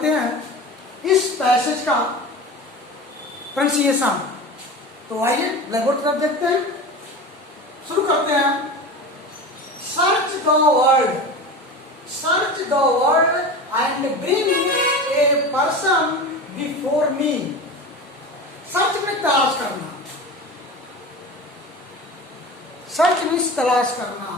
करते हैं इस पैसेज का प्रोनाउंसिएशन। तो आइए ब्लैक बोर्ड तरफ देखते हैं, शुरू करते हैं। Search the world and bring a person before me. Search में तलाश करना, सर्च मीन्स तलाश करना।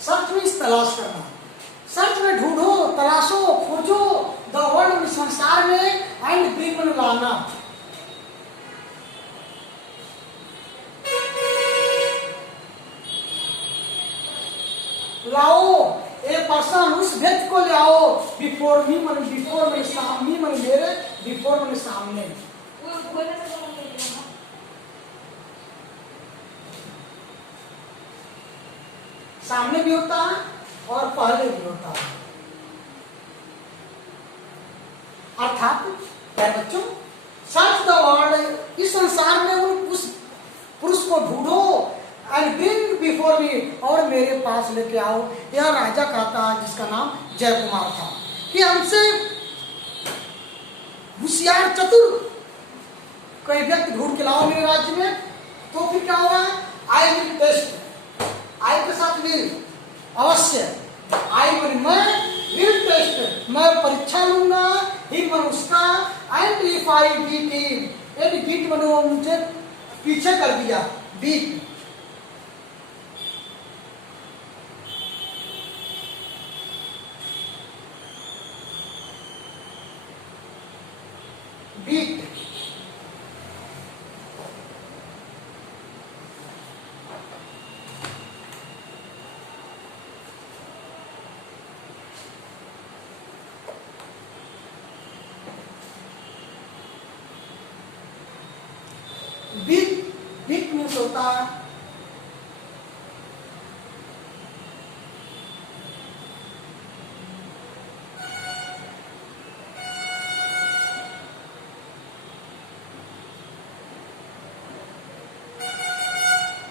सर्च मीन्स तलाश करना। सर्च में ढूंढो, तलाशो, खोजो, द वर्ल्ड में संसार में, एंड ब्रिंग में लाना। लाओ, ए पर्सन, उस व्यक्ति को ले आओ, बिफोर मी मन, बिफोर में सामने मन मेरे, बिफोर में सामने। सामने भी होता है और पहले भी होता है। अर्थात क्या बच्चों, सर्च द वर्ल्ड, इस संसार में उस पुरुष को ढूंढो, एंड ब्रिंग बिफोर मी, और मेरे पास लेके आओ। यह राजा कहता है जिसका नाम जय कुमार था कि हमसे होशियार चतुर कोई व्यक्ति ढूंढ के लाओ मेरे राज्य में। तो फिर क्या होगा, आई विल टेस्ट, आई के साथ विल, अवश्य, आई मैं विल टेस्ट, मैं परीक्षा लूंगा, ही मन उसका, and if I beat him, यदि बीट मन वो मुझे पीछे कर दिया, बीट, बीट, बीट मीन्स होता है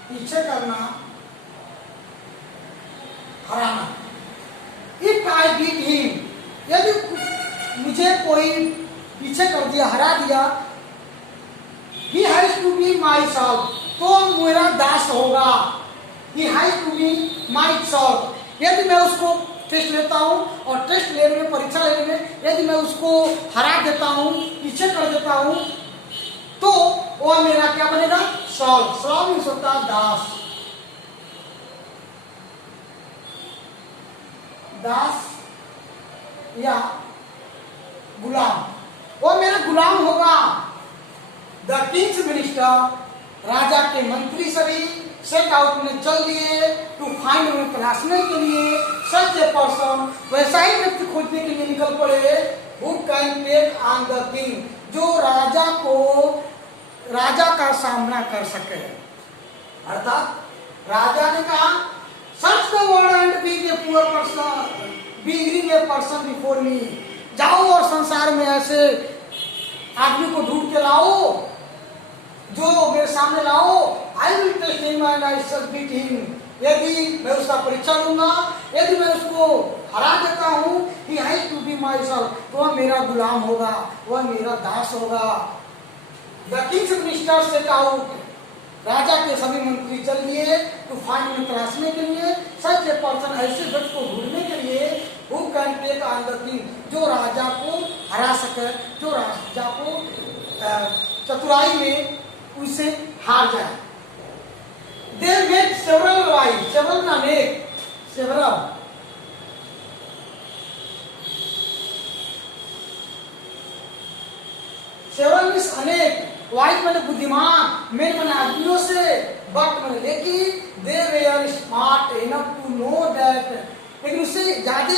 पीछे करना, हराना। इफ आई बीट हिम, यदि मुझे कोई पीछे कर दिया, हरा दिया, he has to be myself, तो मेरा दास होगा। he has to be myself, यदि मैं उसको टेस्ट लेता हूँ और टेस्ट लेने में, परीक्षा लेने में यदि मैं उसको हरा देता हूँ, पीछे कर देता हूँ, तो वह मेरा क्या बनेगा, सॉल्व। सॉल्व मीन्स होता है दास, दास या गुलाम, वह मेरा गुलाम होगा। द किंग्स मिनिस्टर, राजा के मंत्री सभी सेट आउट में चल दिए, टू फाइंड में तलाशने के लिए, सच ए पर्सन, वैसा ही व्यक्ति खोजने के लिए निकल पड़े, who can take on the king, जो राजा का सामना कर सके। अर्थात राजा ने कहा, search the world and be a poor person, be a person before me, जाओ और संसार में ऐसे आदमी को ढूंढ के लाओ जो मेरे सामने लाओ। I will test him and I shall beat him, यदि मैं उसका परीक्षा लूंगा, यदि मैं उसको हरा देता हूँ, he has to be my self, तो वह मेरा गुलाम होगा, वह मेरा दास होगा। The king's minister set out, राजा के सभी मंत्री चल दिए, टू फाइंड में तलाशने के लिए, सच ए पर्सन, ऐसे व्यक्ति को ढूंढने के लिए, who can take on the king, जो राजा को हरा सके, जो राजा को चतुराई में उसे हार जाए। They made several wives, several ना make, several, several means अनेक, वाइफ मैंने बुद्धिमान, मेन मैंने आदमियों से, बट मैंने लेकिन they were smart enough to know that, लेकिन उससे ज्यादा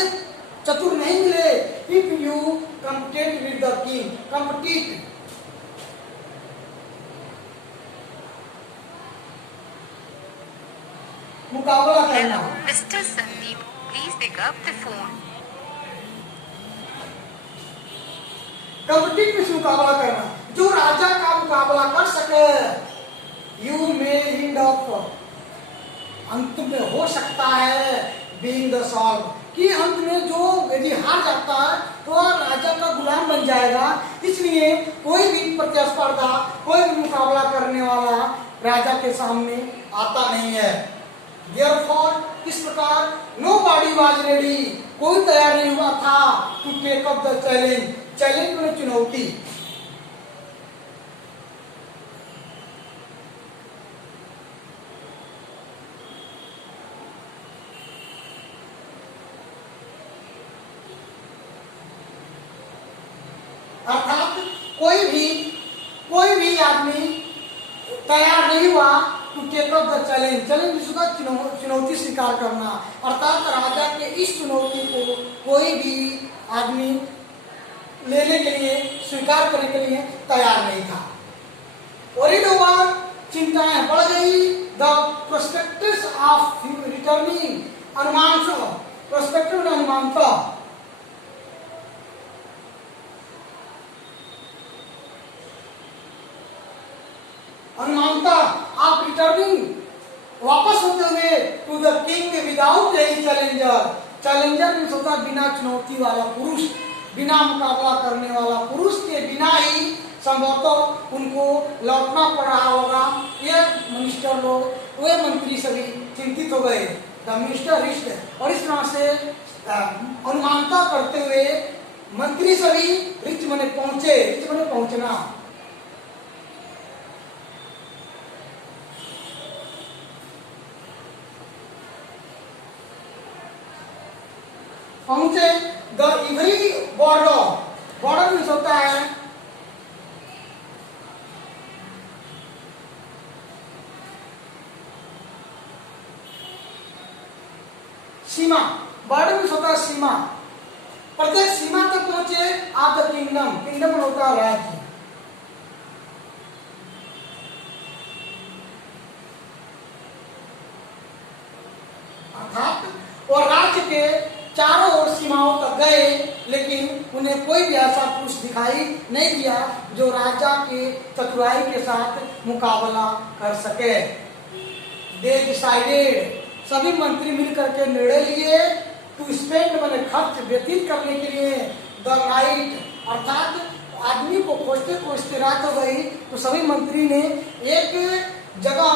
चतुर नहीं मिले। If you compete with the king, compete, मुकाबला करना। Hello, Mr. Sandeep. Please pick up the phone. Kabaddi में मुकाबला करना, जो राजा का मुकाबला कर सके। यू मे एंड अप, अंत में हो सकता है बीइंग द सॉल्व, कि अंत में जो यदि हार जाता है तो वह राजा का गुलाम बन जाएगा। इसलिए कोई भी प्रतिस्पर्धा, कोई भी मुकाबला करने वाला राजा के सामने आता नहीं है। Therefore, इस प्रकार nobody was ready, कोई तैयार नहीं हुआ था to take up the challenge, challenge में चुनौती। अर्थात कोई भी आदमी तैयार नहीं हुआ to take up the challenge, challenge चुनौती स्वीकार करना। अर्थात राजा के इस चुनौती को कोई भी आदमी लेने के लिए, स्वीकार करने के लिए तैयार नहीं था। वरीड ओवर, चिंताएं बढ़ गई। द प्रोस्पेक्टस ऑफ रिटर्निंग, अनुमान प्रोस्पेक्टिव अनुमानता, अनुमानता आप रिटर्निंग, वापस होते हुए to the king without any challenger, challenger means होता है बिना चुनौती वाला पुरुष, बिना मुकाबला करने वाला पुरुष के बिना ही संभवतः उनको लौटना पड़ रहा होगा। ये मिनिस्टर लोग, वे मंत्री सभी चिंतित हो गए। द मिनिस्टर रिस्ट, और इस तरह से अनुमानता करते हुए मंत्री सभी रिचमंड पहुंचे। रिचमंड पहुंचना, पहुंचे। The every border, border means होता है सीमा, बॉर्डर मीन्स होता है सीमा, प्रत्येक सीमा तक पहुंचे आप द किंगडम, किंगडम होता है राज्य। अर्थात और राज्य के चारों ओर सीमाओं तक गए, लेकिन उन्हें कोई भी ऐसा पुरुष दिखाई नहीं दिया जो राजा के चतुराई के साथ मुकाबला कर सके। दे डिसाइडेड, सभी मंत्री मिलकर के निर्णय लिए टू स्पेंड, मैंने खर्च व्यतीत करने के लिए द नाइट, अर्थात आदमी को खोजते खोजते रात हो गई तो सभी मंत्री ने एक जगह,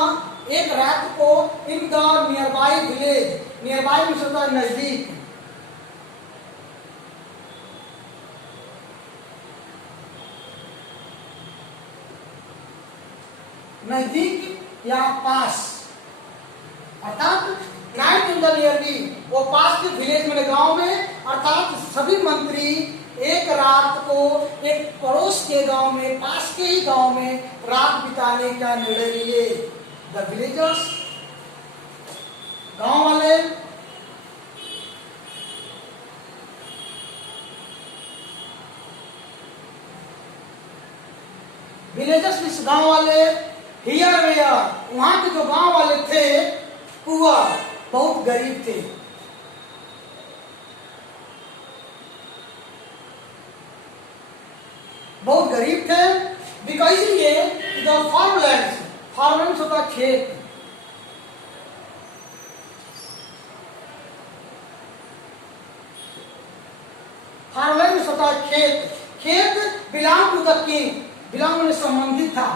एक रात को in the nearby village, nearby में होता है नजदीक, नजदीक या पास, अर्थात नाइट इन द नियरली, वो पास के विलेज में, गांव में। अर्थात सभी मंत्री एक रात को एक पड़ोस के गांव में, पास के ही गांव में रात बिताने का निर्णय लिए। द विलेजर्स, गांव वाले, विलेजर्स मीन्स गांव वाले। हियर वेयर, वहां के जो गांव वाले थे पुअर, बहुत गरीब थे। बहुत गरीब थे, बिकॉज ये द फार्मलैंड्स, फार्मलैंड्स होता खेत, फार्मलैंड्स होता खेत, खेत belong to the king, belong में संबंधित था।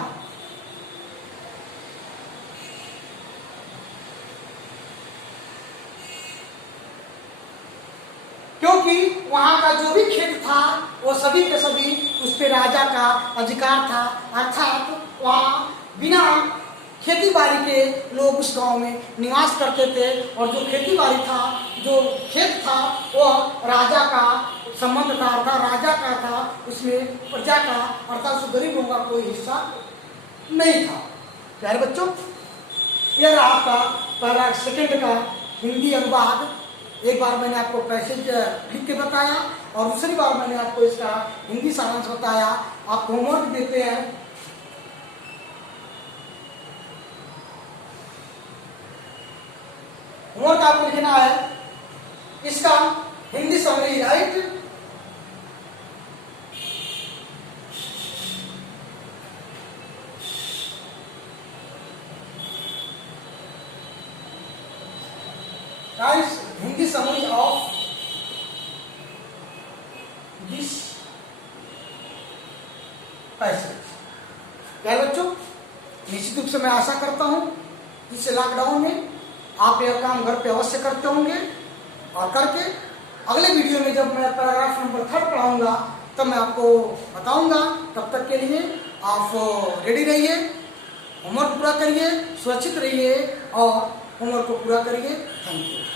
क्योंकि वहां का जो भी खेत था वो सभी के सभी उस पे राजा का अधिकार था। अर्थात वहां बिना खेती बाड़ी के लोग उस गांव में निवास करते थे, और जो खेती बाड़ी था, जो खेत था, वो राजा का संबंध था, अर्थात राजा का था, उसमें प्रजा का, अर्थात उस गरीब लोगों का कोई हिस्सा नहीं था। प्यारे बच्चों, यह रहा आपका पहला सेकंड का हिंदी अनुवाद। एक बार मैंने आपको पैसेज लिख के बताया और दूसरी बार मैंने आपको इसका हिंदी सारांश बताया। आप होमवर्क देते हैं, होमवर्क आपको लिखना है इसका Hindi summary, right. Guys, Hindi summary of this passage. क्या है बच्चों, निश्चित रूप से मैं आशा करता हूं इस लॉकडाउन में आप यह काम घर पे अवश्य करते होंगे, और करके अगले वीडियो में जब मैं पैराग्राफ नंबर 3 पढ़ाऊंगा तब मैं आपको बताऊंगा। तब तक के लिए आप रेडी रहिए, होमवर्क पूरा करिए, सुरक्षित रहिए और होमवर्क को पूरा करिए। Thank you.